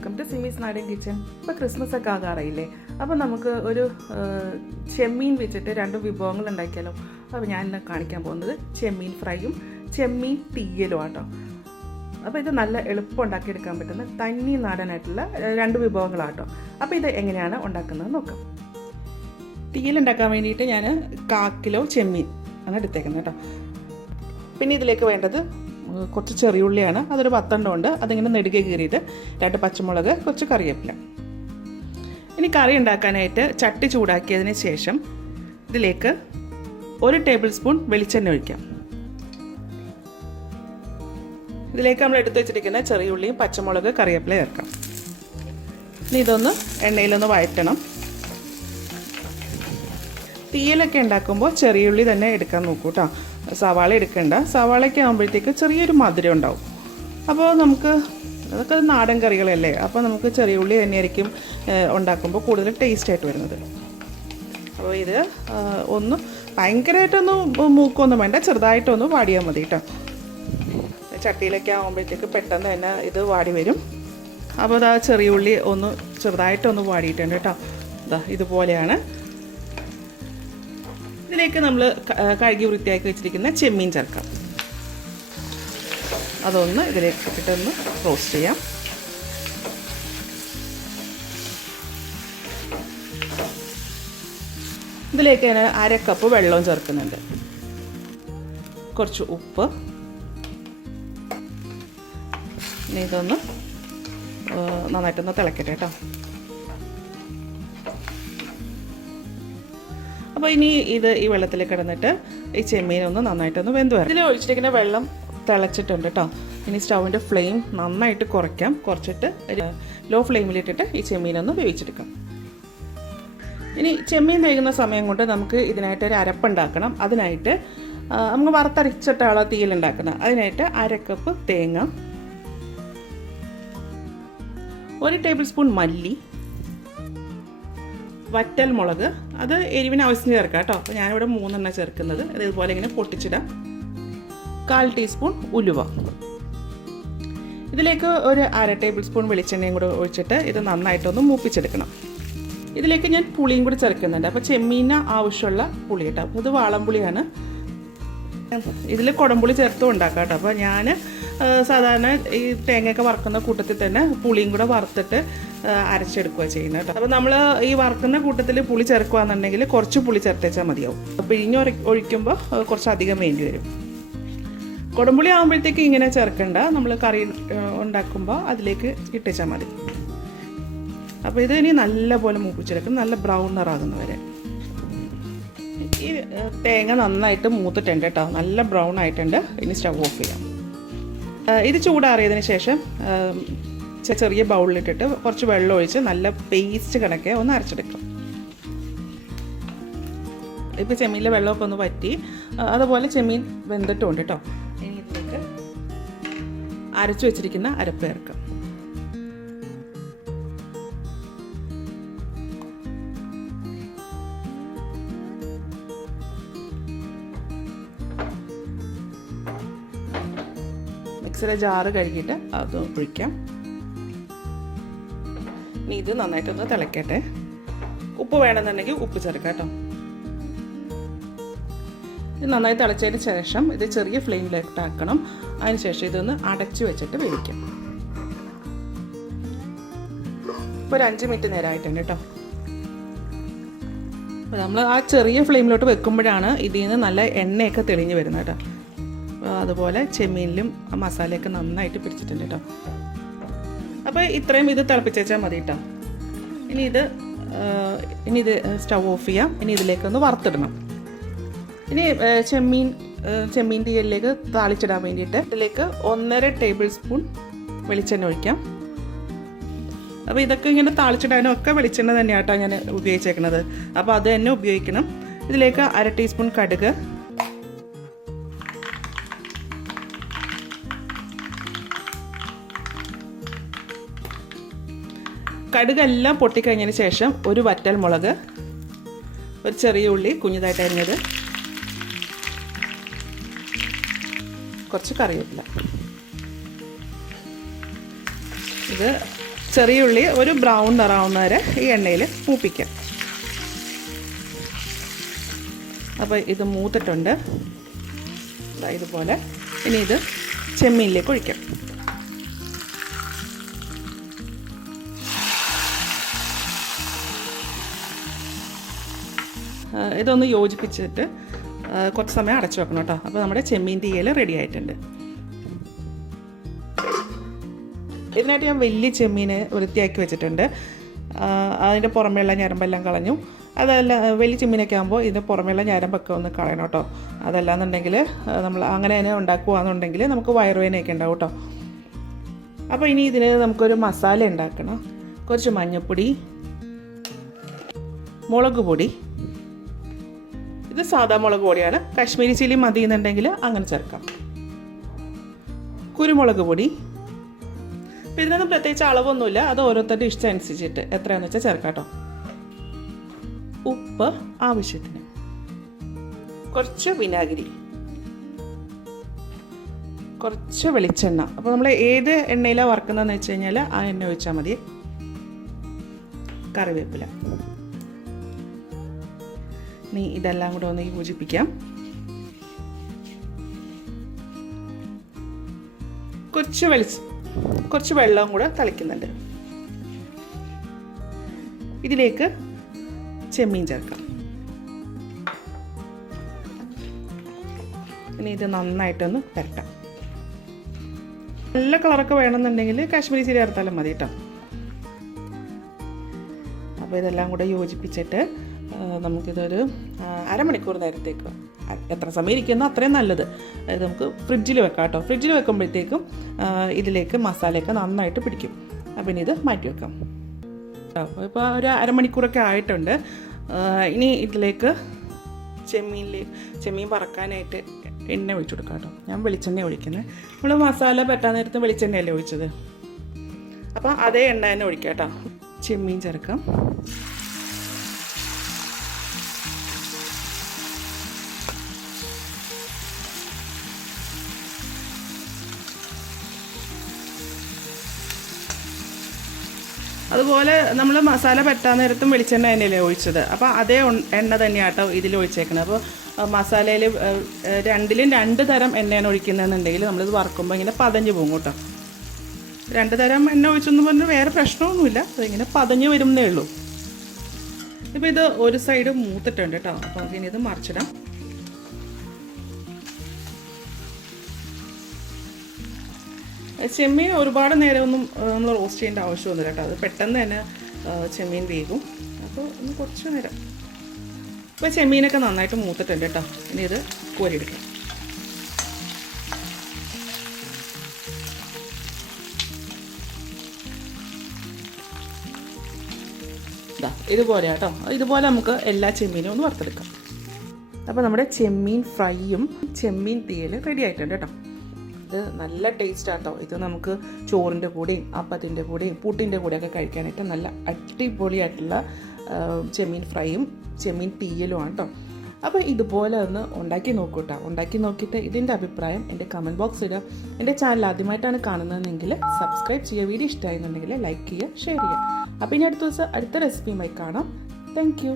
Welcome to സിമീസ് നാടൻ kitchen. ഇപ്പോൾ Christmas ഒക്കെ ആകാറായില്ലേ, അപ്പോൾ നമുക്ക് ഒരു ചെമ്മീൻ വെച്ചിട്ട് 2 വിഭവങ്ങൾ ഉണ്ടാക്കിയാലോ. അപ്പോൾ ഞാൻ ഇന്ന് കാണിക്കാൻ പോകുന്നത് ചെമ്മീൻ ഫ്രൈയും ചെമ്മീൻ തീയലും ആട്ടോ. അപ്പോൾ ഇത് നല്ല എളുപ്പം ഉണ്ടാക്കിയെടുക്കാൻ പറ്റുന്ന തനി നാടനായിട്ടുള്ള 2 വിഭവങ്ങളാട്ടോ. അപ്പോൾ ഇത് എങ്ങനെയാണ് ഉണ്ടാക്കുന്നത് നോക്കാം. തീയലുണ്ടാക്കാൻ വേണ്ടിയിട്ട് ഞാൻ 1/4 കിലോ ചെമ്മീൻ ആണ് എടുത്തേക്കുന്നത് കേട്ടോ. പിന്നെ ഇതിലേക്ക് വേണ്ടത് കുറച്ച് ചെറിയുള്ളിയാണ്, അതൊരു 10 ഉണ്ട്. അതിങ്ങനെ നെടുകെ കീറിയിട്ട് 2 പച്ചമുളക്, കുറച്ച് കറിവേപ്പില. ഇനി കറി ഉണ്ടാക്കാനായിട്ട് ചട്ടി ചൂടാക്കിയതിന് ശേഷം ഇതിലേക്ക് 1 ടേബിൾ സ്പൂൺ വെളിച്ചെണ്ണ ഒഴിക്കാം. ഇതിലേക്ക് നമ്മൾ എടുത്ത് വെച്ചിരിക്കുന്ന ചെറിയുള്ളിയും പച്ചമുളക്, കറിവേപ്പില ചേർക്കാം. ഇനി ഇതൊന്ന് എണ്ണയിലൊന്ന് വഴറ്റണം. തീയലൊക്കെ ഉണ്ടാക്കുമ്പോൾ ചെറിയുള്ളി തന്നെ എടുക്കാൻ നോക്കൂ കേട്ടോ, സവാള എടുക്കണ്ട. സവാളയൊക്കെ ആകുമ്പോഴത്തേക്ക് ചെറിയൊരു മധുരം ഉണ്ടാവും. അപ്പോൾ നമുക്ക് അതൊക്കെ നാടൻ കറികളല്ലേ, അപ്പോൾ നമുക്ക് ചെറിയ ഉള്ളി തന്നെയായിരിക്കും ഉണ്ടാക്കുമ്പോൾ കൂടുതൽ ടേസ്റ്റായിട്ട് വരുന്നത്. അപ്പോൾ ഇത് ഒന്ന് ഭയങ്കരമായിട്ടൊന്നും മൂക്കൊന്നും വേണ്ട, ചെറുതായിട്ടൊന്ന് വാടിയാൽ മതി കേട്ടോ. ചട്ടിയിലൊക്കെ ആകുമ്പോഴത്തേക്ക് പെട്ടെന്ന് തന്നെ ഇത് വാടി വരും. അപ്പോൾ അതാ ചെറിയ ഉള്ളി ഒന്ന് ചെറുതായിട്ടൊന്ന് വാടിയിട്ടുണ്ട് കേട്ടോ. ഇതാ ഇതുപോലെയാണ്. ഇതിലേക്ക് നമ്മൾ കഴുകി വൃത്തിയാക്കി വെച്ചിരിക്കുന്ന ചെമ്മീൻ ചേർക്കാം. അതൊന്ന് ഇതിലേക്ക് ഇട്ടിട്ടൊന്ന് റോസ്റ്റ് ചെയ്യാം. ഇതിലേക്ക് ഞാൻ 1/2 കപ്പ് വെള്ളവും ചേർക്കുന്നുണ്ട്. കുറച്ച് ഉപ്പ്. ഇനി ഇതൊന്ന് നന്നായിട്ടൊന്ന് തിളക്കട്ടെ കേട്ടോ. അപ്പോൾ ഇനി ഈ വെള്ളത്തിൽ കിടന്നിട്ട് ഈ ചെമ്മീനൊന്ന് നന്നായിട്ടൊന്ന് വെന്ത് വരും. ഇതിൽ ഒഴിച്ചിരിക്കുന്ന വെള്ളം തിളച്ചിട്ടുണ്ട് കേട്ടോ. ഇനി സ്റ്റൗവിൻ്റെ ഫ്ലെയിം നന്നായിട്ട് കുറയ്ക്കാം. കുറച്ചിട്ട് ലോ ഫ്ലെയിമിലിട്ടിട്ട് ഈ ചെമ്മീനൊന്ന് വേവിച്ചെടുക്കാം. ഇനി ചെമ്മീൻ വേകുന്ന സമയം കൊണ്ട് നമുക്ക് ഇതിനായിട്ട് ഒരു അരപ്പുണ്ടാക്കണം. അതിനായിട്ട് നമുക്ക് വറുത്തരച്ചിട്ടാണോ തീയലുണ്ടാക്കുന്നത്. അതിനായിട്ട് 1/2 കപ്പ് തേങ്ങ, 1 ടേബിൾ സ്പൂൺ മല്ലി, വറ്റൽ മുളക്, അത് എരിവിന് ആവശ്യത്തിന് ചേർക്കാം കേട്ടോ. അപ്പോൾ ഞാനിവിടെ 3 ചേർക്കുന്നത്. അത് ഇതുപോലെ ഇങ്ങനെ പൊട്ടിച്ചിടാം. 1/4 ടീസ്പൂൺ ഉലുവ. ഇതിലേക്ക് ഒരു 1/2 ടേബിൾ സ്പൂൺ വെളിച്ചെണ്ണയും കൂടെ ഒഴിച്ചിട്ട് ഇത് നന്നായിട്ടൊന്ന് മൂപ്പിച്ചെടുക്കണം. ഇതിലേക്ക് ഞാൻ പുളിയും കൂടി ചേർക്കുന്നുണ്ട്. അപ്പോൾ ചെമ്മീന് ആവശ്യമുള്ള പുളി കേട്ടോ. അപ്പോൾ ഇത് വാളംപുളിയാണ്. ഇതിൽ കുടംപുളി ചേർത്തും ഉണ്ടാക്കാം കേട്ടോ. അപ്പോൾ ഞാൻ സാധാരണ ഈ തേങ്ങയൊക്കെ വറുക്കുന്ന കൂട്ടത്തിൽ തന്നെ പുളിയും കൂടെ വറുത്തിട്ട് അരച്ചെടുക്കുക ചെയ്യുന്നത് കേട്ടോ. അപ്പോൾ നമ്മൾ ഈ വറുക്കുന്ന കൂട്ടത്തിൽ പുളി ചേർക്കുകയാണെന്നുണ്ടെങ്കിൽ കുറച്ച് പുളി ചേർത്തേച്ചാൽ മതിയാവും. പിഴിഞ്ഞ് ഒഴിക്കുമ്പോൾ കുറച്ചധികം വേണ്ടി വരും. കുടംപുളി ആകുമ്പോഴത്തേക്ക് ഇങ്ങനെ ചേർക്കണ്ട, നമ്മൾ കറി ഉണ്ടാക്കുമ്പോൾ അതിലേക്ക് ഇട്ടേച്ചാൽ മതി. അപ്പോൾ ഇത് ഇനി നല്ലപോലെ മൂപ്പിച്ചെടുക്കും, നല്ല ബ്രൗൺ നിറാകുന്നവരെ. ഈ തേങ്ങ നന്നായിട്ട് മൂത്തിട്ടുണ്ട് കേട്ടോ, നല്ല ബ്രൗൺ ആയിട്ടുണ്ട്. ഇനി സ്റ്റവ് ഓഫ് ചെയ്യാം. ഇത് ചൂടാറിയതിന് ശേഷം ചെറിയ ബൗളിലിട്ടിട്ട് കുറച്ച് വെള്ളം ഒഴിച്ച് നല്ല പേസ്റ്റ് കണക്കെ ഒന്ന് അരച്ചെടുക്കാം. ഇപ്പോൾ ചെമ്മീനിലെ വെള്ളമൊക്കെ ഒന്ന് വറ്റി, അതുപോലെ ചെമ്മീൻ വെന്തിട്ടുണ്ട് കേട്ടോ. ഇനി ഇതിലേക്ക് അരച്ചു വെച്ചിരിക്കുന്ന അരപ്പ് ചേർക്കാം. മിക്സിയുടെ ജാറ് കഴുകിയിട്ട് അത് ഒഴിക്കാം. ഇനി ഇത് നന്നായിട്ടൊന്ന് തിളക്കട്ടെ. ഉപ്പ് വേണമെന്നുണ്ടെങ്കിൽ ഉപ്പ് ചേർക്കാം കേട്ടോ. ഇത് നന്നായി തിളച്ചതിന് ശേഷം ഇത് ചെറിയ ഫ്ലെയിമിലേക്ക് ആക്കണം. അതിന് ശേഷം ഇതൊന്ന് അടച്ചു വെച്ചിട്ട് വേവിക്കാം. ഇപ്പോൾ ഒരു 5 മിനിറ്റ് നേരമായിട്ടുണ്ട് കേട്ടോ. അപ്പോൾ നമ്മൾ ആ ചെറിയ ഫ്ലെയിമിലോട്ട് വെക്കുമ്പോഴാണ് ഇതിൽ നിന്ന് നല്ല എണ്ണയൊക്കെ തെളിഞ്ഞ് വരുന്നത് കേട്ടോ. അതുപോലെ ചെമ്മീനിലും മസാലയൊക്കെ നന്നായിട്ട് പിടിച്ചിട്ടുണ്ട് കേട്ടോ. അപ്പോൾ ഇത്രയും ഇത് തിളപ്പിച്ചാൽ മതി കേട്ടോ. ഇനി ഇത് സ്റ്റവ് ഓഫ് ചെയ്യാം. ഇനി ഇതിലേക്കൊന്ന് വറുത്തിടണം. ഇനി ചെമ്മീൻ തീയലിലേക്ക് താളിച്ചിടാൻ വേണ്ടിയിട്ട് ഇതിലേക്ക് 1.5 ടേബിൾ സ്പൂൺ വെളിച്ചെണ്ണ ഒഴിക്കാം. അപ്പോൾ ഇതൊക്കെ ഇങ്ങനെ താളിച്ചിടാനും ഒക്കെ വെളിച്ചെണ്ണ തന്നെയാണ് കേട്ടോ ഞാൻ ഉപയോഗിച്ചേക്കുന്നത്. അപ്പോൾ അത് തന്നെ ഉപയോഗിക്കണം. ഇതിലേക്ക് 1/2 ടീസ്പൂൺ കടുക്, കടുകെല്ലാം പൊട്ടിക്കഴിഞ്ഞതിന് ശേഷം ഒരു വറ്റൽ മുളക്, ഒരു ചെറിയ ഉള്ളി കുഞ്ഞതായിട്ട് അരിഞ്ഞത്, കുറച്ച് കറിവേപ്പില. ഇത് ചെറിയ ഉള്ളി ഒരു ബ്രൗൺ നിറാവുന്ന വരെ ഈ എണ്ണയിൽ മൂപ്പിക്കാം. അപ്പോൾ ഇത് മൂത്തിട്ടുണ്ട് ഇതുപോലെ. ഇനി ഇത് ചെമ്മീനിലേക്ക് ഒഴിക്കാം. ഇതൊന്ന് യോജിപ്പിച്ചിട്ട് കുറച്ച് സമയം അടച്ചു വെക്കണം കേട്ടോ. അപ്പോൾ നമ്മുടെ ചെമ്മീൻ തീയൽ റെഡി ആയിട്ടുണ്ട്. ഇതിനായിട്ട് ഞാൻ വലിയ ചെമ്മീൻ വൃത്തിയാക്കി വെച്ചിട്ടുണ്ട്. അതിൻ്റെ പുറമേയുള്ള ഞരമ്പെല്ലാം കളഞ്ഞു. അതല്ല, വലിയ ചെമ്മീനൊക്കെ ആകുമ്പോൾ ഇതിൻ്റെ പുറമേയുള്ള ഞരമ്പൊക്കെ ഒന്ന് കളയണം കേട്ടോ. അതല്ലാന്നുണ്ടെങ്കിൽ നമ്മൾ അങ്ങനെ തന്നെ ഉണ്ടാക്കുകയാണെന്നുണ്ടെങ്കിൽ നമുക്ക് വയറുവേദനയൊക്കെ ഉണ്ടാവും കേട്ടോ. അപ്പോൾ ഇനി ഇതിന് നമുക്കൊരു മസാല ഉണ്ടാക്കണം. കുറച്ച് മഞ്ഞൾപ്പൊടി, മുളക് പൊടി, ഇത് സാദാ മുളക് പൊടിയാണ്. കാശ്മീരി ചില്ലി മതി എന്നുണ്ടെങ്കിൽ അങ്ങനെ ചേർക്കാം. കുരുമുളക് പൊടി, അപ്പോൾ ഇതിനൊന്നും പ്രത്യേകിച്ച് അളവൊന്നുമില്ല, അത് ഓരോരുത്തരുടെ ഇഷ്ടം അനുസരിച്ചിട്ട് എത്രയാണെന്ന് വെച്ചാൽ ചേർക്കാം കേട്ടോ. ഉപ്പ് ആവശ്യത്തിന്, കുറച്ച് വിനാഗിരി, കുറച്ച് വെളിച്ചെണ്ണ. അപ്പോൾ നമ്മൾ ഏത് എണ്ണയിലാണ് വറുക്കുന്നതെന്ന് വെച്ച് കഴിഞ്ഞാൽ ആ എണ്ണ ഒഴിച്ചാൽ മതി. കറിവേപ്പില. ഇനി ഇതെല്ലാം കൂടെ ഒന്ന് യോജിപ്പിക്കാം. കുറച്ച് വെള്ളവും കൂടെ തളിക്കുന്നുണ്ട്. ഇതിലേക്ക് ചെമ്മീൻ ചേർക്കാം. ഇനി ഇത് നന്നായിട്ടൊന്ന് പുരട്ടാം. നല്ല കളറൊക്കെ വേണമെന്നുണ്ടെങ്കിൽ കാശ്മീരി ചില്ലി ചേർത്താലും മതി കേട്ടോ. അപ്പോൾ ഇതെല്ലാം കൂടെ യോജിപ്പിച്ചിട്ട് നമുക്കിതൊരു അരമണിക്കൂർ നേരത്തേക്ക്, എത്ര സമയം ഇരിക്കുന്നോ അത്രയും നല്ലത്, അതായത് നമുക്ക് ഫ്രിഡ്ജിൽ വെക്കാം കേട്ടോ. ഫ്രിഡ്ജിൽ വെക്കുമ്പോഴത്തേക്കും ഇതിലേക്ക് മസാലയൊക്കെ നന്നായിട്ട് പിടിക്കും. അപ്പം ഇനി ഇത് മാറ്റി വെക്കാം. ഇപ്പോൾ ഒരു അരമണിക്കൂറൊക്കെ ആയിട്ടുണ്ട്. ഇനി ഇതിലേക്ക് ചെമ്മീൻ വറക്കാനായിട്ട് എണ്ണ ഒഴിച്ചു കൊടുക്കാം കേട്ടോ. ഞാൻ വെളിച്ചെണ്ണ ഒഴിക്കുന്നത്. നമ്മൾ മസാല പറ്റാൻ നേരത്ത് വെളിച്ചെണ്ണയല്ലേ ഒഴിച്ചത്, അപ്പോൾ അതേ എണ്ണ തന്നെ ഒഴിക്കാം കേട്ടോ. ചെമ്മീൻ ചേർക്കാം. അതുപോലെ നമ്മൾ മസാല പറ്റാൻ നേരത്തും വെളിച്ചെണ്ണ തന്നെയല്ലേ ഒഴിച്ചത്, അപ്പോൾ അതേ എണ്ണ തന്നെയാട്ടോ ഇതിൽ ഒഴിച്ചേക്കുന്നത്. അപ്പോൾ മസാലയിൽ രണ്ടിലും 2 തരം എണ്ണയാണ് ഒഴിക്കുന്നതെന്നുണ്ടെങ്കിൽ നമ്മളിത് വറുക്കുമ്പോൾ ഇങ്ങനെ പതഞ്ഞ് പോകും കേട്ടോ. 2 തരം എണ്ണ ഒഴിച്ചെന്ന് പറഞ്ഞാൽ വേറെ പ്രശ്നമൊന്നുമില്ല, അതിങ്ങനെ പതഞ്ഞ് വരുന്നേ ഉള്ളൂ. ഇപ്പോൾ ഇത് ഒരു സൈഡ് മൂത്തിട്ടുണ്ട് കേട്ടോ. അപ്പോൾ നമുക്കിനി ഇത് മറിച്ചിടാം. ചെമ്മീൻ ഒരുപാട് നേരമൊന്നും നമ്മൾ റോസ്റ്റ് ചെയ്യേണ്ട ആവശ്യമൊന്നുമില്ല കേട്ടോ. അത് പെട്ടെന്ന് തന്നെ ചെമ്മീൻ വേകും. അപ്പോൾ ഒന്ന് കുറച്ച് നേരം. ഇപ്പോൾ ചെമ്മീനൊക്കെ നന്നായിട്ട് മൂത്തിട്ടുണ്ട് കേട്ടോ. ഇനി ഇത് കോരിയെടുക്കാം. ഇതുപോലെ കേട്ടോ. ഇതുപോലെ നമുക്ക് എല്ലാ ചെമ്മീനും ഒന്ന് വറുത്തെടുക്കാം. അപ്പോൾ നമ്മുടെ ചെമ്മീൻ ഫ്രൈയും ചെമ്മീൻ തീയൽ റെഡി ആയിട്ടുണ്ട് കേട്ടോ. ഇത് നല്ല ടേസ്റ്റാണ് കേട്ടോ. ഇത് നമുക്ക് ചോറിൻ്റെ കൂടെയും അപ്പത്തിൻ്റെ കൂടെയും പുട്ടിൻ്റെ കൂടെയൊക്കെ കഴിക്കാനായിട്ട് നല്ല അടിപൊളിയായിട്ടുള്ള ചെമ്മീൻ ഫ്രൈയും ചെമ്മീൻ തീയലുമാണ് കേട്ടോ. അപ്പോൾ ഇതുപോലെ ഒന്ന് ഉണ്ടാക്കി നോക്കൂ കേട്ടോ. ഉണ്ടാക്കി നോക്കിയിട്ട് ഇതിൻ്റെ അഭിപ്രായം എൻ്റെ കമൻറ്റ് ബോക്സ് ഇടുക. എൻ്റെ ചാനൽ ആദ്യമായിട്ടാണ് കാണുന്നതെങ്കിൽ സബ്സ്ക്രൈബ് ചെയ്യുക. വീഡിയോ ഇഷ്ടമായിരുന്നുണ്ടെങ്കിൽ ലൈക്ക് ചെയ്യുക, ഷെയർ ചെയ്യുക. അപ്പോൾ ഇനി അടുത്ത ദിവസം അടുത്ത റെസിപ്പിയുമായി കാണാം. Thank you.